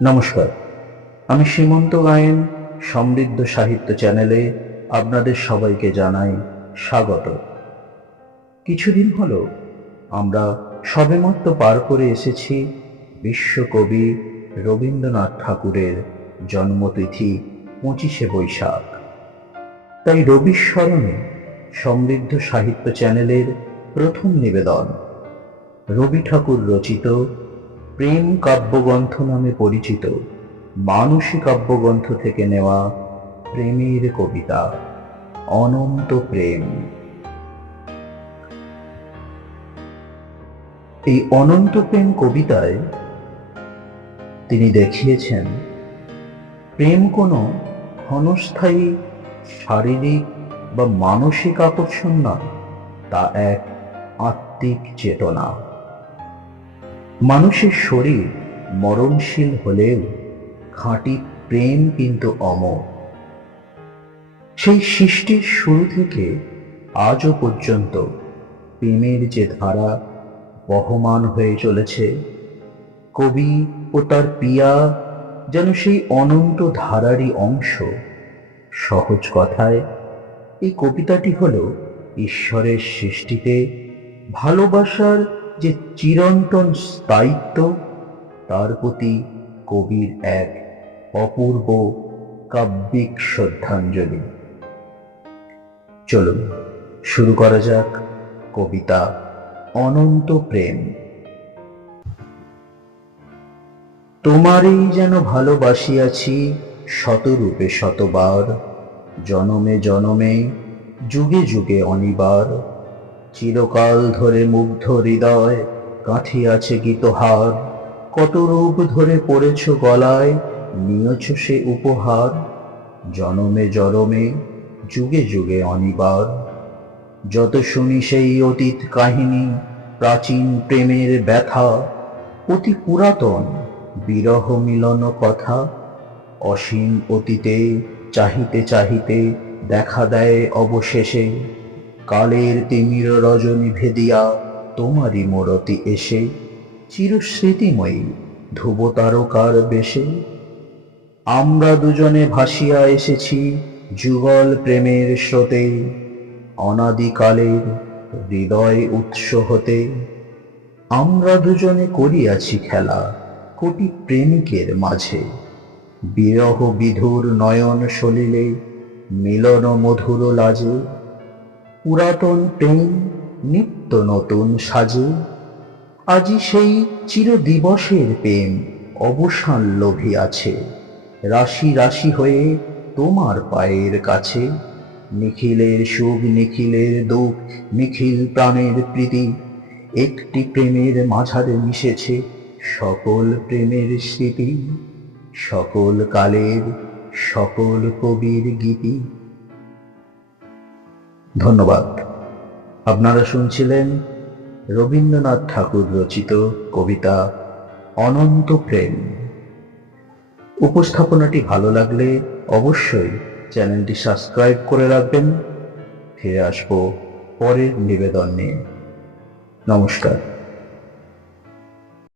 নমস্কার, আমি সীমন্ত গায়েন সমৃদ্ধ সাহিত্য চ্যানেলে আপনাদের সবাইকে জানাই স্বাগত। কিছুদিন হলো আমরা সবেমাত্র পার করে এসেছি বিশ্বকবি রবীন্দ্রনাথ ঠাকুরের জন্মতিথি 25শে বৈশাখ। তাই রবির স্মরণে সমৃদ্ধ সাহিত্য চ্যানেলের প্রথম নিবেদন রবি ঠাকুর রচিত প্রেম কাব্যগ্রন্থ নামে পরিচিত মানসী কাব্যগ্রন্থ থেকে নেওয়া প্রেমের কবিতা অনন্ত প্রেম। এই অনন্ত প্রেম কবিতায় তিনি দেখিয়েছেন প্রেম কোনো ক্ষণস্থায়ী শারীরিক বা মানসিক আকর্ষণ নয়, তা এক আত্মিক চেতনা। মানুষের শরীর মরণশীল হলেও খাঁটি প্রেম কিন্তু অমর। সেই সৃষ্টির শুরু থেকে আজও পর্যন্ত প্রেমের যে ধারা বহমান হয়ে চলেছে, কবি ও তার পিয়া যেন সেই অনন্ত ধারারই অংশ। সহজ কথায় এই কবিতাটি হল ঈশ্বরের সৃষ্টিতে ভালোবাসার যে চিরন্তন স্থায়িত্ব, তার প্রতি কবির এক অপূর্ব কাব্যিক শ্রদ্ধাঞ্জলি। চলুন শুরু করা যাক কবিতা অনন্ত প্রেম। তোমারই যেন ভালোবাসিয়াছি শতরূপে শতবার, জনমে জনমে যুগে যুগে অনিবার। চিরকাল ধরে মুগ্ধ হৃদয় গাঁথিয়াছে গীতহার, কত রূপ ধরে পড়েছ গলায় নিয়েছ সে উপহার। জনমে জনমে যুগে যুগে অনিবার। যত শুনি সেই অতীত কাহিনী, প্রাচীন প্রেমের ব্যথা, অতি পুরাতন বিরহ মিলন কথা। অসীম অতীতে চাহিতে চাহিতে দেখা দেয় অবশেষে, কালের তিমির রজনী ভেদিয়া তোমারই মূরতি এসে। চিরস্মৃতিময়ী ধ্রুব তারকার বেশে আমরা দুজনে ভাসিয়া এসেছি যুগল প্রেমের স্রোতে, অনাদিকালের হৃদয় উৎস হতে। আমরা দুজনে করিয়াছি খেলা কোটি প্রেমিকের মাঝে, বিরহ বিধুর নয়ন সলিলে মিলন মধুর লাজে। পুরাতন প্রেম নিত্য নতুন সাজে, আজি সেই চির দিবসের প্রেম অবসান লোভিয়াছে। রাশি রাশি হয়ে তোমার পায়ের কাছে, নিখিলের সুখ নিখিলের দুঃখ নিখিল প্রাণের প্রীতি। একটি প্রেমের মাঝারে মিশেছে সকল প্রেমের স্মৃতি, সকল কালের সকল কবির গীতি। ধন্যবাদ। আপনারা শুনছিলেন রবীন্দ্রনাথ ঠাকুর রচিত কবিতা অনন্ত প্রেম। উপস্থাপনাটি ভালো লাগলে অবশ্যই চ্যানেলটি সাবস্ক্রাইব করে রাখবেন। ফিরে আসবো পরের নিবেদন নিয়ে। নমস্কার।